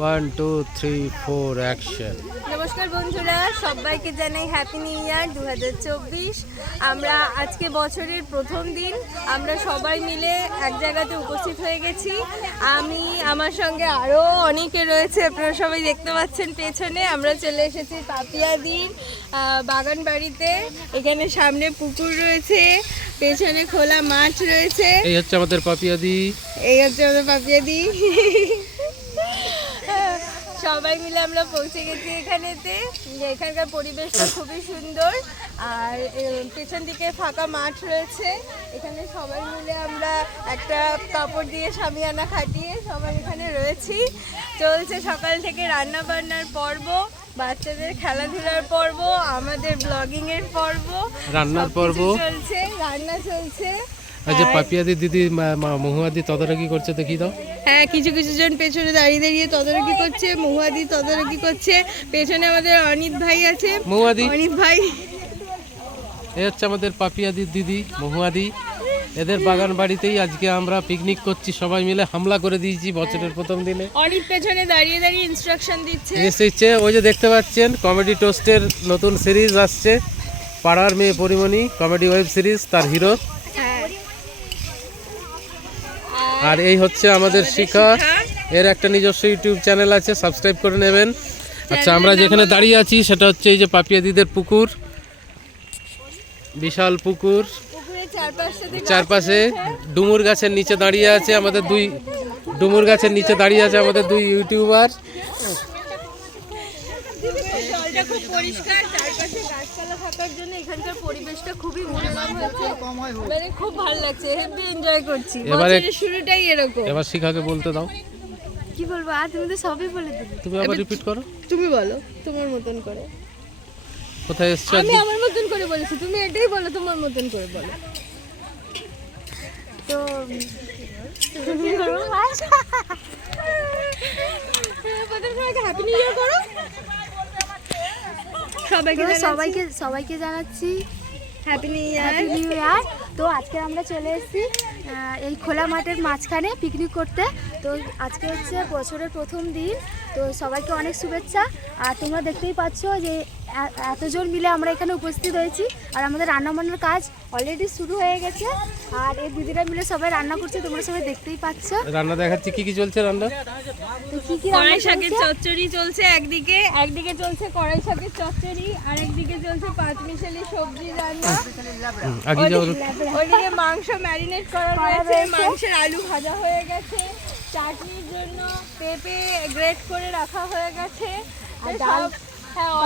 One two three four action নমস্কার বন্ধুরা সবাইকে জানাই হ্যাপি নিউ ইয়ার দু হাজার চব্বিশ। আমরা আজকে বছরের প্রথম দিন আমরা সবাই মিলে এক জায়গাতে উপস্থিত হয়ে গেছি। আমি আমার সঙ্গে আরও অনেকে রয়েছে আপনারা সবাই দেখতে পাচ্ছেন পেছনে। আমরা চলে এসেছি পাপিয়াদির বাগান বাড়িতে এখানে সামনে পুকুর রয়েছে। পেছনে খোলা মাঠ রয়েছে। এই হচ্ছে আমাদের পাপিয়াদি। এই হচ্ছে আমাদের পাপিয়াদি। সবাই মিলে আমরা পৌঁছে গেছি এখানেতে। এখানকার পরিবেশটা খুবই সুন্দর। আর পেছন দিকে ফাঁকা মাঠ রয়েছে। এখানে সবাই মিলে আমরা একটা কাপড় দিয়ে সামিয়ানা খাটিয়ে সবাই রয়েছি চলছে সকাল থেকে রান্না বান্নার পর্ব বাচ্চাদের খেলাধুলার পর্ব আমাদের ব্লগিং এর পর্ব। রান্নার পর্ব। চলছে রান্না চলছে। আর- পাপিয়াদি দিদি মহুয়াদি তদারকি করছে দেখি দাও হ্যাঁ কিছু কিছু জন পেছনে দাঁড়িয়ে দাঁড়িয়ে তদারকি করছে মহুয়াদি তদারকি করছে। পেছনে আমাদের অনিত ভাই আছে। মহুয়াদি। অনিত ভাই। এই হচ্ছে আমাদের পাপিয়াদির দিদি মহুয়াদি। এদের বাগান বাড়িতেই আজকে আমরা পিকনিক করছি। সবাই মিলে হামলা করে দিয়েছি বছরের প্রথম দিনে। অনিত পেছনে দাঁড়িয়ে দাঁড়িয়ে ইনস্ট্রাকশন দিচ্ছে। এসেছে ওই যে দেখতে পাচ্ছেন কমেডি টোস্টের নতুন সিরিজ আসছে। পাড়ার মেয়ে পরিমণি কমেডি ওয়েব সিরিজ তার হিরো। হ্যাঁ। আর এই হচ্ছে আমাদের শিখা। এর একটা নিজস্ব ইউটিউব চ্যানেল আছে সাবস্ক্রাইব করে নেবেন। আচ্ছা আমরা যেখানে দাঁড়িয়ে আছি সেটা হচ্ছে এই যে পাপিয়াদিদের পুকুর। বিশাল পুকুর। চারপাশে ডুমুর গাছের নিচে দাঁড়িয়ে আছে আমাদের দুই ডুমুর গাছের নিচে দাঁড়িয়ে আছে আমাদের দুই ইউটিউবার। মানে এবার শিখাকে বলতে দাও। কি বলব আর তুমি তো সবই বলে দিলে। তুমি আবার রিপিট করো। তুমি বলো তোমার মতন করে। কোথায় এসছো আমি আমার মতন করে বলেছি তুমি এটাই বলো তোমার মতন করে বলো। তো সবাইকে সবাইকে সবাইকে জানাচ্ছি। Happy new year happy new year তো আজকে আমরা চলে এসেছি এই খোলা মাঠের মাঝখানে পিকনিক করতে। তো আজকে হচ্ছে বছরের প্রথম দিন। তো সবাইকে অনেক শুভেচ্ছা। আর তোমরা দেখতেই পাচ্ছ যে এতজন মিলে আমরা এখানে উপস্থিত হয়েছি। আর আমাদের রান্না বান্নার কাজ অলরেডি শুরু হয়ে গেছে। আর এই দিদিরা মিলে সবাই রান্না করছে তোমরা সবাই দেখতেই পাচ্ছ। রান্না দেখাচ্ছি কি কি চলছে রান্না? তো কি কি রান্না কড়াই শাকের চচ্চড়ি চলছে একদিকে। একদিকে চলছে কড়াই শাকের চচ্চড়ি আর একদিকে চলছে পাঁচমিশালি সবজি রান্না। হুম, আগে যাও ওইদিকে- মাংস ম্যারিনেট করা রয়েছে মাংসের আলু ভাজা হয়ে গেছে। চাটনির জন্য পেঁপে গ্রেট করে রাখা হয়ে গেছে। আর ডাল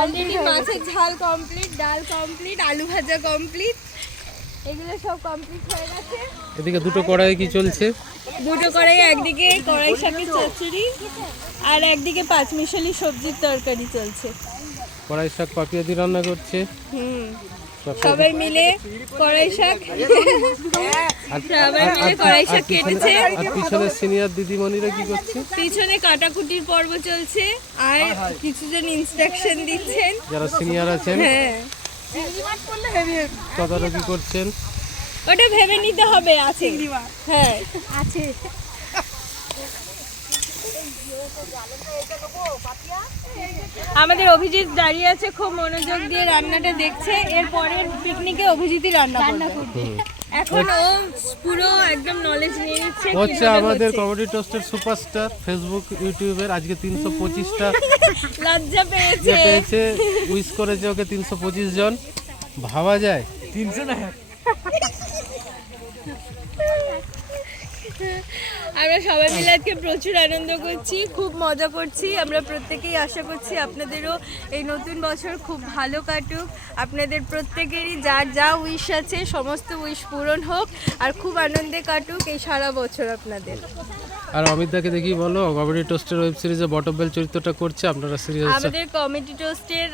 অলরেডি মাছের ঝাল কমপ্লিট ডাল কমপ্লিট আলু ভাজা কমপ্লিট এগুলো সব কমপ্লিট হয়ে গেছে। এদিকে দুটো কড়াই কি চলছে? দুটো কড়াই একদিকে কড়াই শাকের চচ্চড়ি আর একদিকে পাঁচমিশালি সবজির তরকারি চলছে। কড়াই শাক পাপিয়া দিয়ে রান্না করছে। হুম। সবাই মিলে কড়াই শাক। সবাই মিলে কড়াই শাক পিছনে- কেটেছে। আর পিছনের সিনিয়র দিদিমণিরা কি করছে? পিছনে কাটাকুটির পর্ব চলছে। আর কিছুজন ইনস্ট্রাকশন দিচ্ছেন। যারা সিনিয়র আছেন হ্যাঁ। তদারকি করছেন। ওটা ভেবে নিতে হবে আছে। হ্যাঁ। আছে। আমাদের অভিজিৎ দাঁড়িয়ে আছে খুব মনোযোগ দিয়ে রান্নাটা দেখছে। এর পরের পিকনিকে অভিজিৎই রান্না করবে। এখন ও পুরো একদম নলেজ নিয়ে নিচ্ছে হচ্ছে আমাদের কমেডি টোস্টের সুপারস্টার ফেসবুক ইউটিউবের আজকে তিনশো পঁচিশটা লজ্জা পেয়েছে। যে পেয়েছে। উইশ করেছে ওকে তিনশো পঁচিশ জন। ভাবা যায়। আমরা সবাই মিলে আজকে প্রচুর আনন্দ করছি খুব মজা করছি। আমরা প্রত্যেকেই আশা করছি আপনাদেরও এই নতুন বছর খুব ভালো কাটুক। আপনাদের প্রত্যেকেরই যার যা উইশ আছে সমস্ত উইশ পূরণ হোক আর খুব আনন্দে কাটুক এই সারা বছর আপনাদের। আর অমিতদাকে দেখি বলো কমেডি টোস্টের ওয়েব সিরিজে বটবেল চরিত্রটা করছে আপনারা সিরিজ আমাদের কমেডি টোস্টের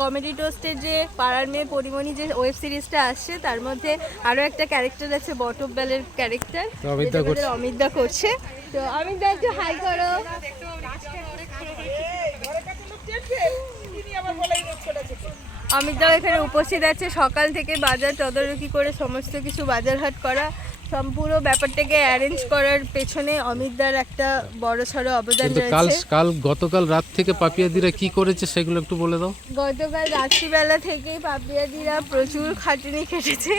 কমেডি টোস্টের যে পাড়ার মেয়ে পরিমণি যে ওয়েব সিরিজটা আসছে তার মধ্যে আরও একটা ক্যারেক্টার আছে বটব বেলের ক্যারেক্টার অমিতদা করছে। অমিতদা করছে। তো আমিকদা একটু হাই করো। আমিকদাও এখানে উপস্থিত আছে। সকাল থেকে বাজার তদারকি করে সমস্ত কিছু বাজার হাট করা। সম্পূর্ণ ব্যাপারটাকে অ্যারেঞ্জ করার পেছনে অমিতদার একটা বড় সড়ো অবদান কিন্তু কাল রয়েছে। কাল গতকাল রাত থেকে পাপিয়াদিরা কি করেছে সেগুলো একটু বলে দাও। গতকাল রাত্রিবেলা থেকে পাপিয়াদিরা প্রচুর খাটুনি খেটেছে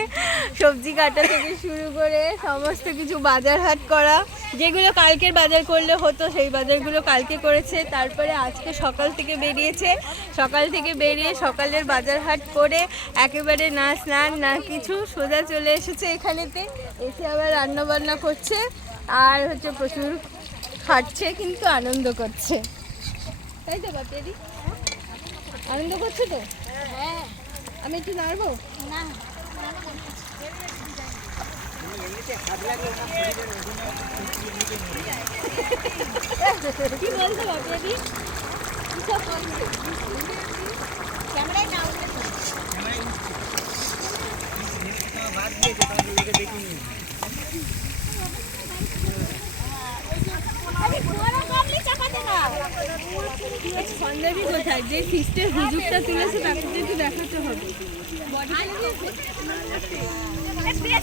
সবজি কাটা থেকে শুরু করে সমস্ত কিছু বাজার হাট করা যেগুলো কালকের বাজার করলে হতো সেই বাজারগুলো কালকে করেছে তারপরে আজকে সকাল থেকে বেরিয়েছে সকাল থেকে বেরিয়ে সকালের বাজার হাট করে একেবারে না স্নান না কিছু সোজা চলে এসেছে এখানেতে এসে আবার রান্না বান্না করছে আর হচ্ছে প্রচুর খাটছে কিন্তু আনন্দ করছে তাই তো পাপিয়াদি আনন্দ করছে তো হ্যাঁ আমি একটু নাড়বো না কি কোথায় যে সিস্টের হুজুরটা তুলেছে তাকে তো দেখাতে হবে